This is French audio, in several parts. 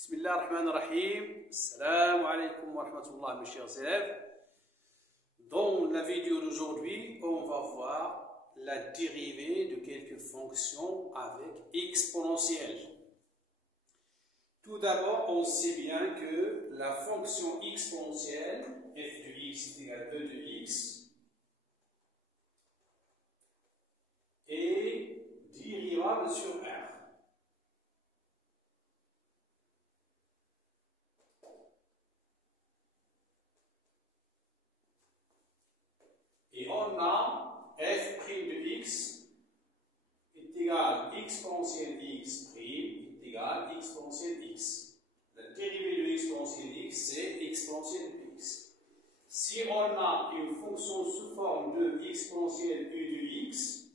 Bismillah ar-Rahman ar-Rahim. Assalamu alaikum wa rahmatullah, mes chers élèves. Dans la vidéo d'aujourd'hui, on va voir la dérivée de quelques fonctions avec exponentielle. Tout d'abord, on sait bien que la fonction exponentielle, f de x est égal à e de x, est dérivable sur R. Et on a f' de x est égal à exponentielle x' est égal à exponentielle x. La dérivée de exponentielle x, c'est exponentielle de x. Si on a une fonction sous forme de exponentielle u de x,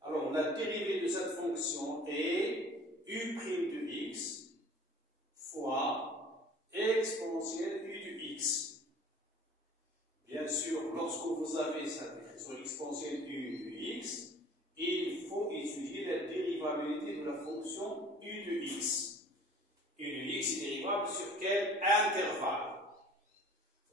alors la dérivée de cette fonction est u' de x fois exponentielle u de x. Bien sûr, lorsque vous avez cette exponentielle u de x, il faut étudier la dérivabilité de la fonction u de x. U de x est dérivable sur quel intervalle?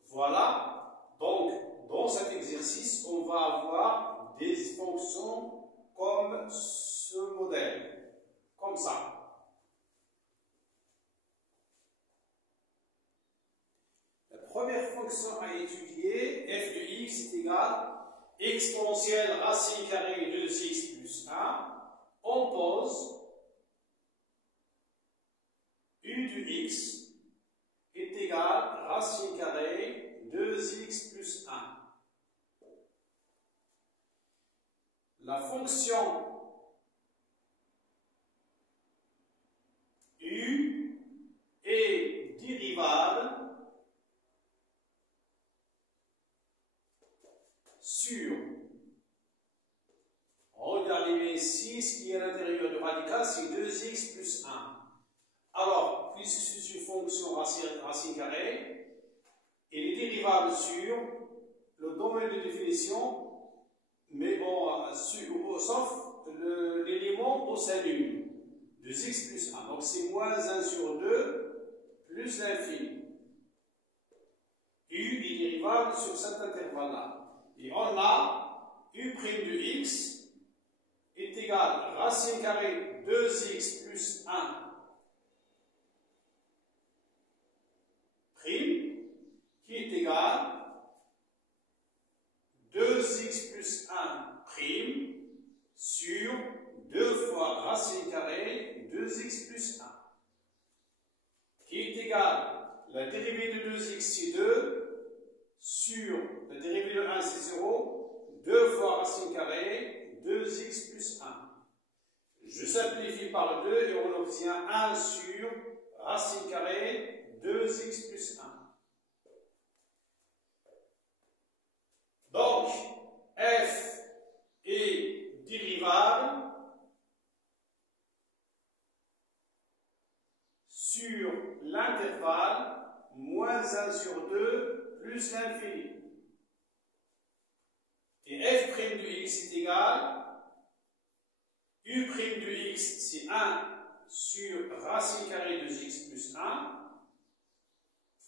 Voilà. Donc, dans cet exercice, on va avoir des fonctions comme ce modèle, comme ça. Première fonction à étudier, f de x est égal à exponentielle racine carrée de 2x plus 1. On pose u de x est égal à racine carrée de 2x plus 1. La fonction u est dérivable sur, regardez bien ici, ce qui est à l'intérieur du radical, c'est 2x plus 1. Alors, puisque c'est une fonction racine carrée, elle est dérivable sur le domaine de définition, mais bon, sauf l'élément au sein d'une, 2x plus 1. Donc c'est moins 1 sur 2 plus l'infini. U est dérivable sur cet intervalle-là. Et on a u' de x est égal à racine carrée 2x plus 1 prime qui est égal à 2x plus 1 prime sur 2 fois racine carrée 2x plus 1 qui est égal à la dérivée de 2x c'est 2 sur la dérivée de 1 c'est 0, 2 fois racine carrée 2x plus 1. Je simplifie par 2 et on obtient 1 sur racine carrée 2x plus 1. Donc, f est dérivable sur l'intervalle moins 1 sur 2 plus l'infini. Et f' de x est égal à u' de x, c'est 1 sur racine carrée de x plus 1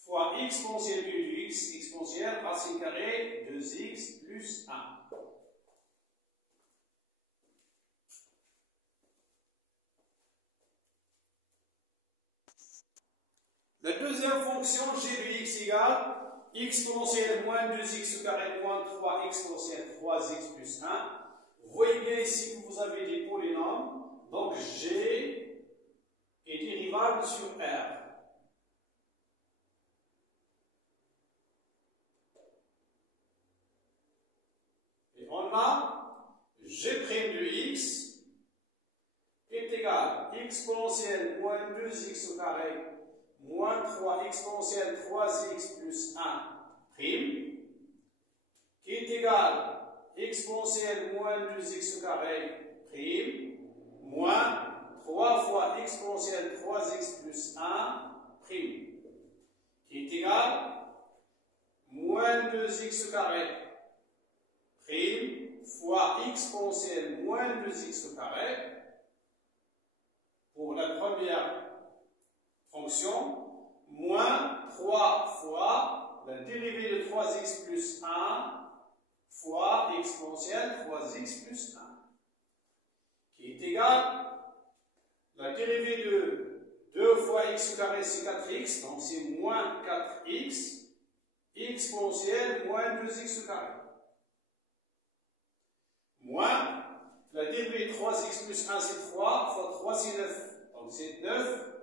fois exponentielle u de x, exponentielle racine carrée de x plus 1. La deuxième fonction, g de x égale exponentielle moins 2x au carré moins 3 exponentielle 3x plus 1. Vous voyez bien ici que vous avez des polynômes. Donc g est dérivable sur R. Et on a g' de x est égal à exponentielle moins 2x au carré moins 3 exponentielle 3x plus 1 prime, qui est égal à exponentielle moins 2x au carré prime, moins 3 fois exponentielle 3x plus 1 prime, qui est égal à moins 2x au carré prime fois exponentielle moins 2x au carré pour la première fonction fonction, moins 3 fois la dérivée de 3x plus 1 fois exponentielle 3x plus 1, qui est égal la dérivée de 2 fois x au carré, c'est 4x, donc c'est moins 4x, exponentielle moins 2x au carré, moins la dérivée de 3x plus 1, c'est 3, fois 3, c'est 9, donc c'est 9,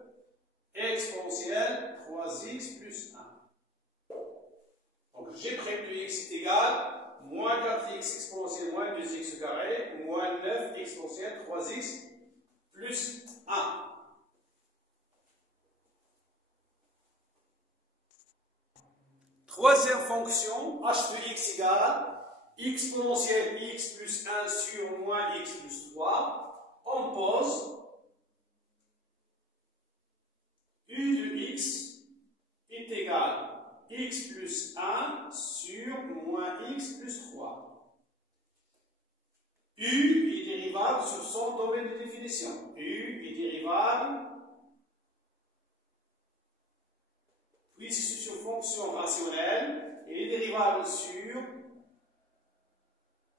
exponentielle 3x plus 1. Donc G' de x est égal moins 4x exponentielle moins 2x au carré, moins 9 exponentielle 3x plus 1. Troisième fonction, h de x égale exponentielle x plus 1 sur moins x plus 3. On pose u de x est égal x plus 1 sur moins x plus 3. U est dérivable sur son domaine de définition. U est dérivable puisque c'est sur fonction rationnelle, et est dérivable sur,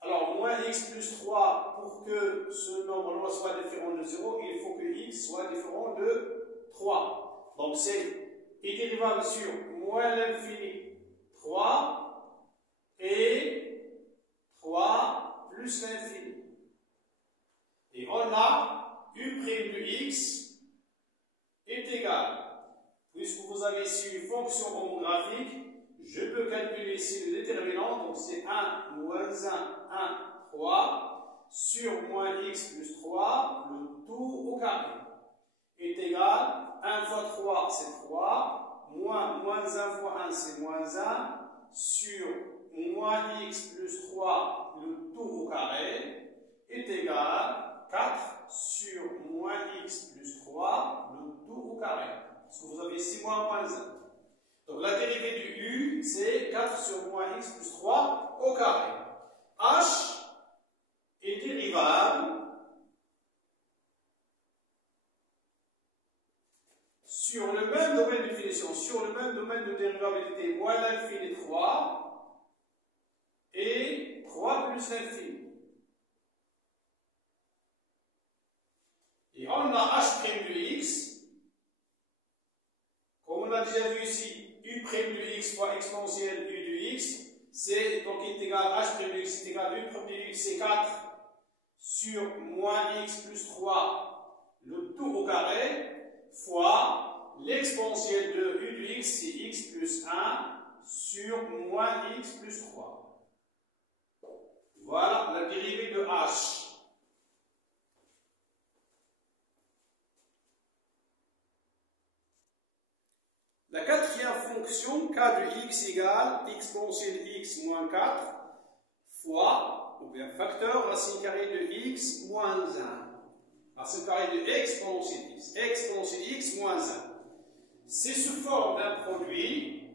alors moins x plus 3, pour que ce nombre-là soit différent de 0, il faut que x soit différent de 3. Donc c'est est dérivable sur moins l'infini 3 et 3 plus l'infini. Et on a u' de x est égal, puisque vous avez ici une fonction homographique, je peux calculer ici le déterminant, donc c'est 1 moins 1, 1, 3, sur moins x plus 3, le tout au carré, est égal, 1 fois 3 c'est 3, moins 1 fois 1 c'est moins 1, sur moins x plus 3, le tout au carré, est égal 4 sur moins x plus 3, le tout au carré. Parce que vous avez ici moins 1. Donc la dérivée du u, c'est 4 sur moins x plus 3 au carré. H est dérivable sur le même domaine de définition, sur le même domaine de dérivabilité, moins l'infini 3 et 3 plus l'infini. Et on a h' de x. Comme on a déjà vu ici, u' de x fois exponentielle u de x, c'est donc est égal h' de x est égal u' de x, c'est 4 sur moins x plus 3, le tout au carré, fois l'exponentielle de u de x, c'est x plus 1 sur moins x plus 3. Voilà la dérivée de h. La quatrième fonction, k de x égale exponentielle x moins 4 fois, ou bien facteur racine carrée de x moins 1. Racine carrée de exponentielle x moins 1. C'est sous forme d'un produit.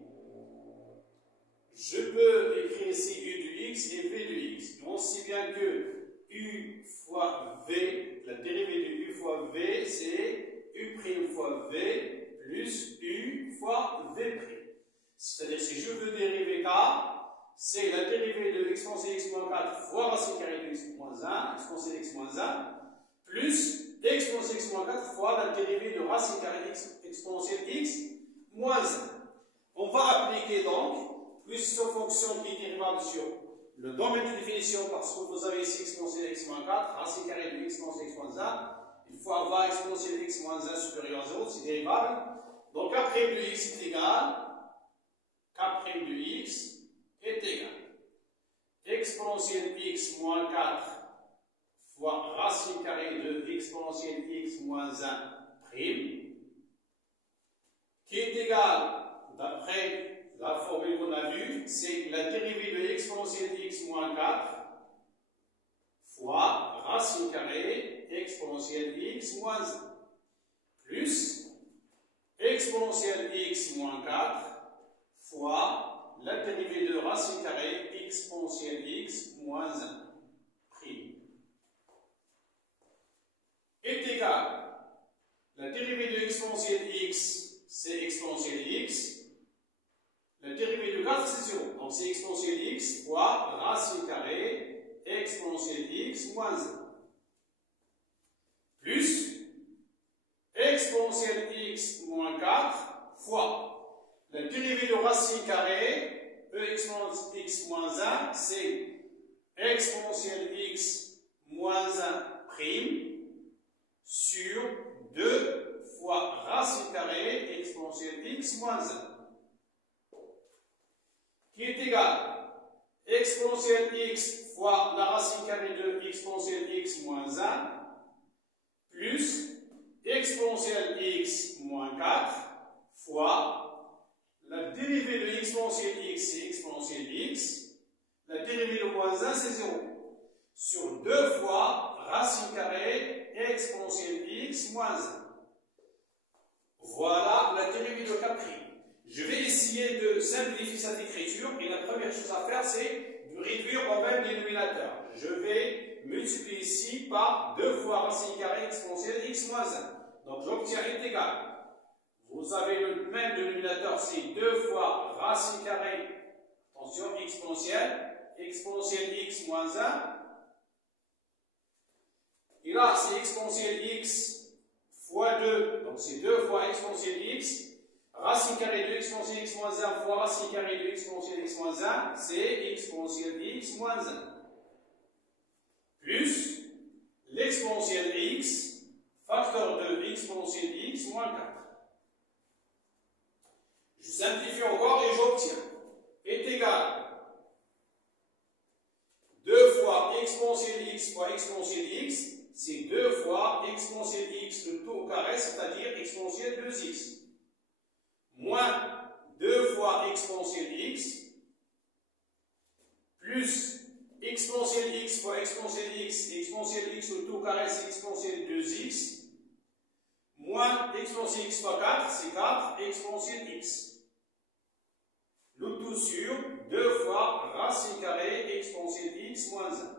Je peux écrire ici u de x et v de x. On sait bien que u fois v, la dérivée de u fois v, c'est u' fois v plus u fois v'. C'est-à-dire si je veux dériver k, c'est la dérivée de exponentielle x moins 4 fois racine carrée de x moins 1, exponentielle x moins 1, plus exponentielle x moins 4 fois la dérivée de racine carrée de exponentielle x moins 1. On va appliquer donc, puisque c'est une fonction qui est dérivable sur le domaine de définition, parce que vous avez ici exponentielle x moins 4, racine carrée de exponentielle x moins 1, il faut avoir exponentielle x moins 1 supérieur à 0, c'est dérivable. Donc k' de x est égal, k' de x est égal exponentielle x moins 4 fois racine carrée de exponentielle x moins 1 prime, qui est égal, d'après la formule qu'on a vue, c'est la dérivée de exponentielle x moins 4 fois racine carrée exponentielle x moins 1 plus exponentielle x moins 4 fois la dérivée de racine carrée exponentielle x moins 1 prime est égal, la dérivée de exponentielle x fois racine carrée exponentielle x moins 1 plus exponentielle x moins 4 fois la dérivée de racine carrée e exponentielle x moins 1, c'est exponentielle x moins 1 prime sur 2 fois racine carrée exponentielle x moins 1 qui est égal exponentielle x fois la racine carrée de exponentielle x moins 1 plus exponentielle x moins 4 fois la dérivée de exponentielle x, c'est exponentielle x, la dérivée de moins 1, c'est 0, sur 2 fois racine carrée exponentielle x moins 1. Voilà la dérivée de k'. Je vais essayer de simplifier cette écriture et la première chose à faire, c'est de réduire au même dénominateur. Je vais multiplier ici par 2 fois racine carrée exponentielle x moins 1. Donc j'obtiens est égal. Vous avez le même dénominateur, c'est 2 fois racine carrée, attention, exponentielle x moins 1. Et là, c'est exponentielle x fois 2, donc c'est 2 fois exponentielle x. Racine carrée de exponentielle x moins 1 fois racine carrée de exponentielle x moins 1, c'est exponentielle x moins 1. Plus l'exponentielle x, facteur de exponentielle x moins 4. Je simplifie encore et j'obtiens est égal 2 fois exponentielle x fois exponentielle x, c'est 2 fois exponentielle x le tout au carré, c'est-à-dire exponentielle 2x. Moins 2 fois exponentielle x, plus exponentielle x fois exponentielle x le tout au carré, c'est exponentielle 2x, moins exponentielle x fois 4, c'est 4 exponentielle x. Le tout sur 2 fois racine carrée exponentielle x moins 1.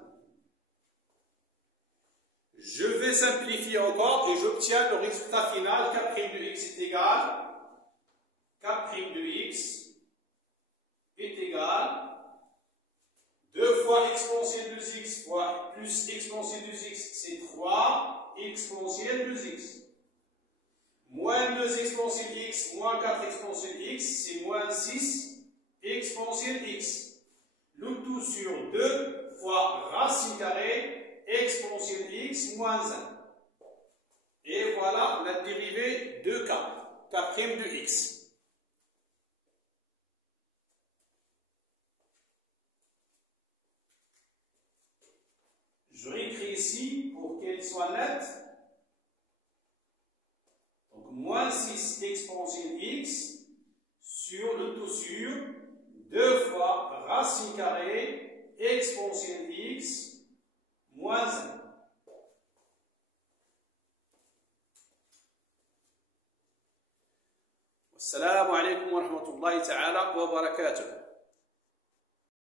Je vais simplifier encore et j'obtiens le résultat final, k' de x est égal, k' de x est égal 2 fois exponentielle 2x fois plus exponentielle 2x, c'est 3 exponentielle 2x. Moins 2 exponentielle x moins 4 exponentielle x, c'est moins 6 exponentielle x. Le tout sur 2 fois racine carrée exponentielle x moins 1. Et voilà la dérivée de k' de x. Je réécris ici pour qu'elle soit nette. Donc, moins 6 exponentielle x sur le tout sur 2 fois racine carrée exponentielle x moins 1. Assalamu alaikum wa rahmatullahi ta'ala wa barakatuh.